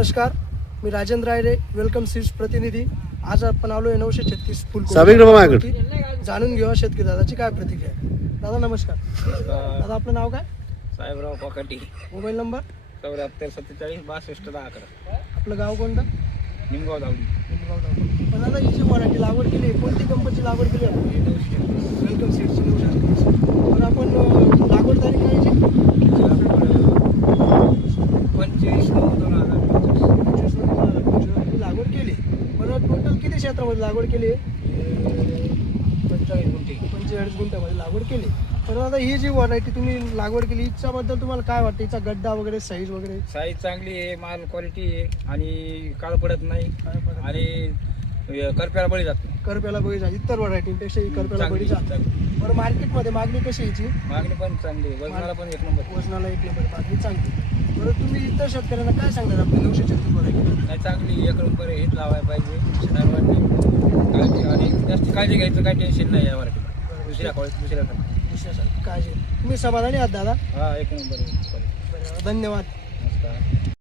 नमस्कार, मी Rajendra Rayare, welcome seeds प्रतिनिधी. आज आपण आलो आहे 936 फुल जाणून घेऊया शेतकरी दादाची काय प्रतिक्रिया आहे. दादा नमस्कार. दादा आपलं नाव काय? साहेबराव पकाटी. मोबाईल नंबर 74 आपलं गाव कोणतं? निमगाव धावडी. पण दादा ही जी व्हरायटी लागवड केली आहे, कोणती कंपनीची लागवड केली आहे? वेलकम सीड्सची 936. तर आपण लागवड तारीख काय याची? 25/9/2025 लागवड केली. बरं टोटल किती क्षेत्रामध्ये लागवड केली आहे? 45 गुंठे. 45 गुंठ्यामध्ये लागवड केली. तर आता ही जी व्हरायटी तुम्ही लागवड केली हिच्याबद्दल तुम्हाला काय वाटतं? हिचा गड्डा वगैरे साईज वगैरे साईज चांगली आहे, माल क्वालिटी आहे आणि काळ पडत नाही आणि करप्याला बळी जात नाही. करप्याला बळी जाते. इतर व्हरायटीपेक्षा ही करप्याला बळी जाते. बरं मार्केटमध्ये मागणी कशी आहे हिची? मागणी पण चांगली आहे, वजनाला पण एक नंबर. वजनाला एक नंबर मागणी चांगली. बरं तुम्ही इतर शेतकऱ्यांना काय सांगणार आपली 936 व्हरायटी? नाही चांगली, एक नंबर आहे. हेच लावायला पाहिजे सर्वांनी. काळजी आणि जास्त काळजी घ्यायचं काही टेन्शन नाही या वराठीला. दुसऱ्यासाठी काळजी. तुम्ही समाधानी आहात दादा? हा, एक नंबर आहे. धन्यवाद. नमस्कार.